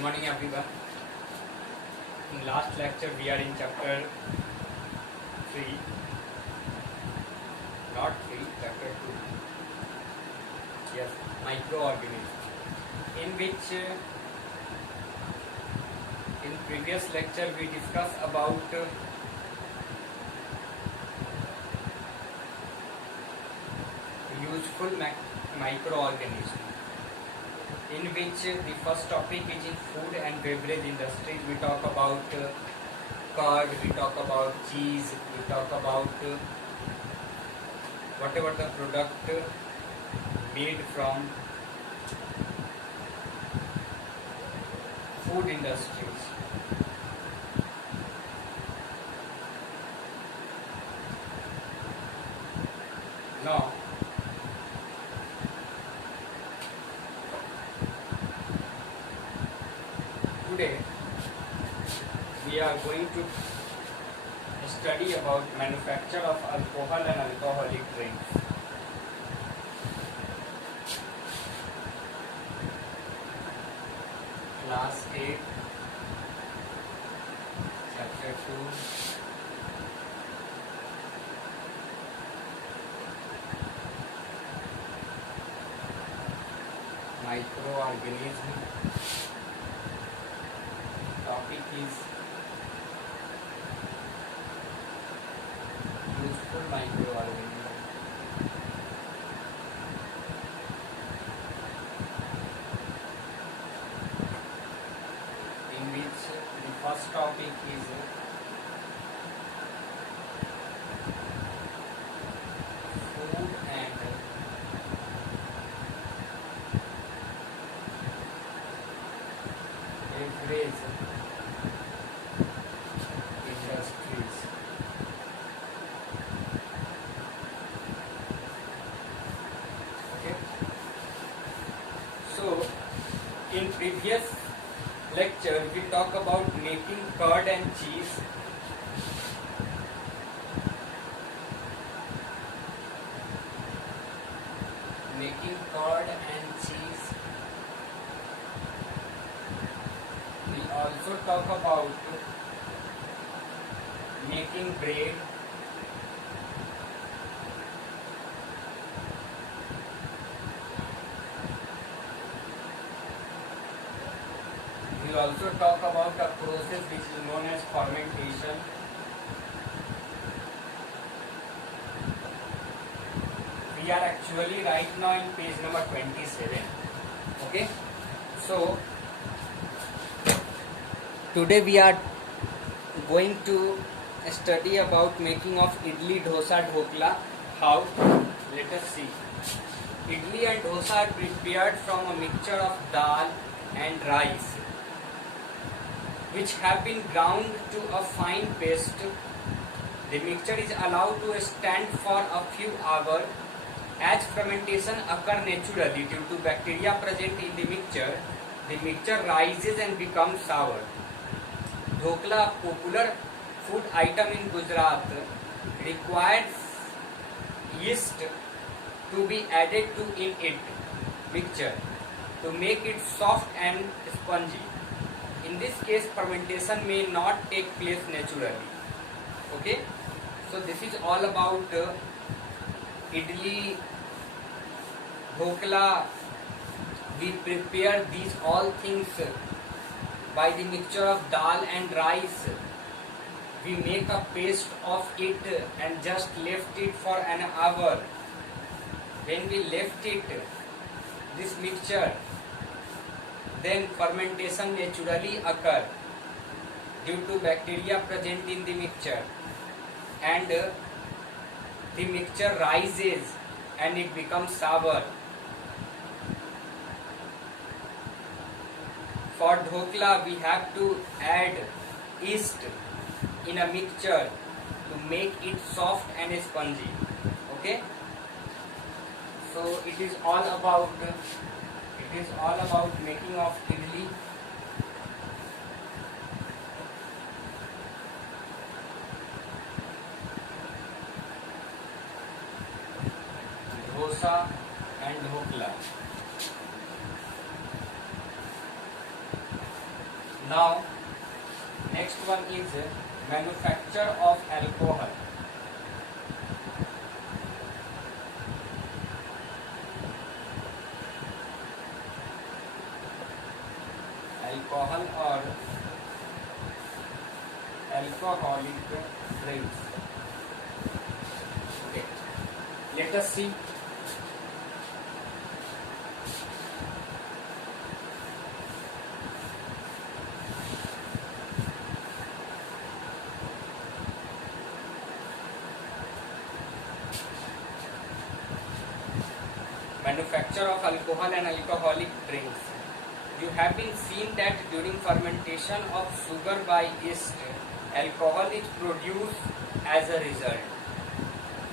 Good morning everyone. In last lecture we are in chapter 3, not 3, chapter 2. Yes, microorganisms. In which in previous lecture we discussed about useful microorganisms. In which the first topic is in food and beverage industries. We talk about curd, we talk about cheese, we talk about whatever the product made from food industries. Now, today we are going to study about manufacture of alcohol and alcoholic drinks. Class 8, chapter 2. Microorganism. Topic is useful microorganism. In which the first topic is food and beverage industries. Okay. So, in previous lecture we talk about making curd and cheese. Making curd and cheese. We also talk about making bread. We also talk about a process which is known as fermentation. We are actually right now in page number 27. Okay. So, today we are going to study about making of idli, dosa, dhokla. How? Let us see. Idli and dosa are prepared from a mixture of dal and rice, which have been ground to a fine paste. The mixture is allowed to stand for a few hours. As fermentation occurs naturally due to bacteria present in the mixture rises and becomes sour. Dhokla, a popular food item in Gujarat, requires yeast to be added to in it mixture to make it soft and spongy. In this case, fermentation may not take place naturally. Okay, so this is all about idli, dhokla. We prepare these all things by the mixture of dal and rice. We make a paste of it and just left it for an hour. When we left it, this mixture, then fermentation naturally occur due to bacteria present in the mixture, and the mixture rises and it becomes sour. For dhokla, we have to add yeast in a mixture to make it soft and spongy. Okay, so it is all about making of idli, dosa and dhokla. Now, next one is manufacture of alcohol. Alcohol or alcoholic drinks. Okay, let us see. Manufacture of alcohol and alcoholic drinks. You have been seen that during fermentation of sugar by yeast, alcohol is produced as a result.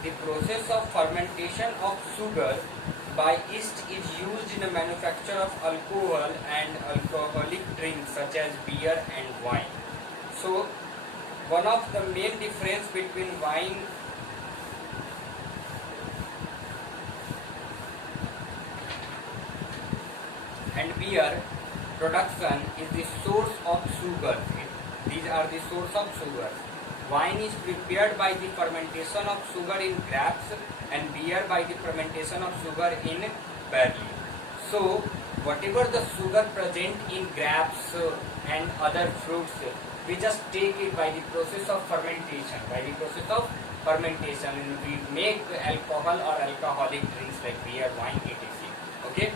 The process of fermentation of sugar by yeast is used in the manufacture of alcohol and alcoholic drinks such as beer and wine. So, one of the main difference between wine and beer production is the source of sugar. These are the source of sugar. Wine is prepared by the fermentation of sugar in grapes and beer by the fermentation of sugar in barley. So, whatever the sugar present in grapes and other fruits, we just take it by the process of fermentation. By the process of fermentation, we make alcohol or alcoholic drinks like beer, wine, etc. Okay.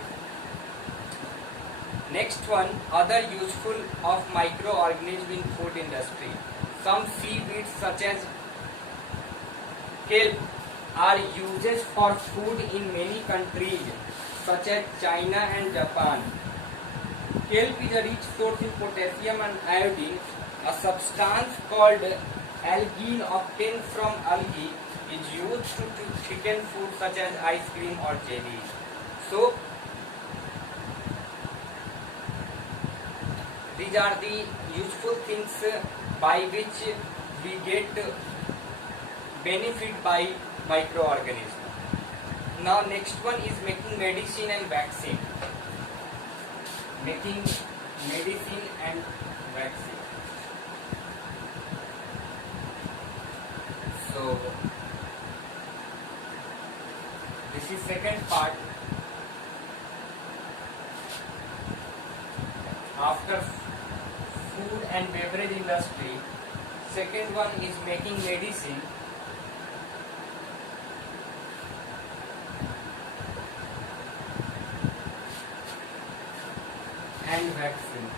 Next one, other useful of microorganisms in food industry. Some seaweeds such as kelp are used for food in many countries such as China and Japan. Kelp is a rich source in potassium and iodine. A substance called algine obtained from algae is used to thicken food such as ice cream or jelly. So, these are the useful things by which we get benefit by microorganisms. Now next one is making medicine and vaccine. Making medicine and vaccine. So this is second part. After food and beverage industry, second one is making medicine and vaccine.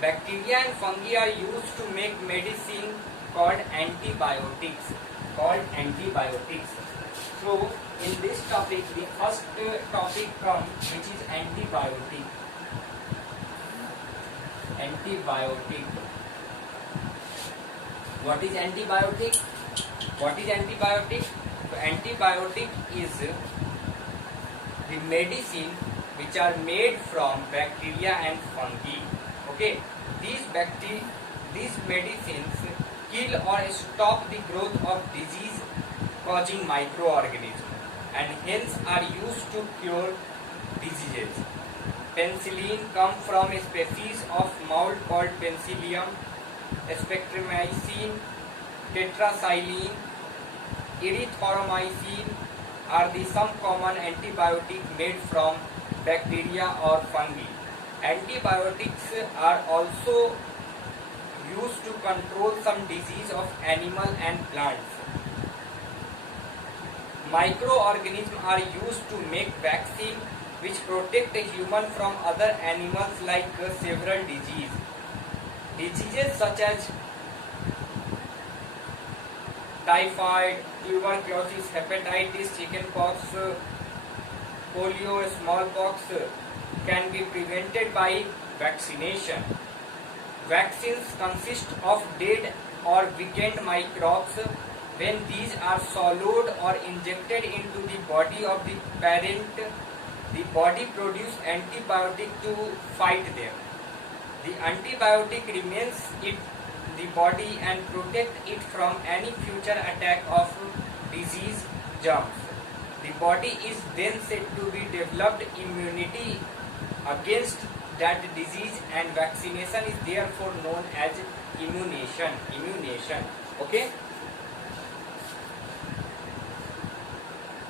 Bacteria and fungi are used to make medicine called antibiotics. So, in this topic, the first topic comes, which is antibiotic. Antibiotic. What is antibiotic? What is antibiotic? So, antibiotic is the medicine which are made from bacteria and fungi. Okay, these medicines kill or stop the growth of disease causing microorganisms and hence are used to cure diseases. Penicillin comes from a species of mold called Penicillium, streptomycin, tetracycline, erythromycin are the some common antibiotics made from bacteria or fungi. Antibiotics are also used to control some disease of animal and plants. Microorganisms are used to make vaccine which protect a human from other animals like several diseases. Diseases such as typhoid, tuberculosis, hepatitis, chickenpox, polio, smallpox can be prevented by vaccination. Vaccines consist of dead or weakened microbes When these are swallowed or injected into the body of the parent, the body produces antibiotic to fight them. The antibiotic remains in the body and protect it from any future attack of disease germs. The body is then said to be developed immunity against that disease, and vaccination is therefore known as immunization. Okay.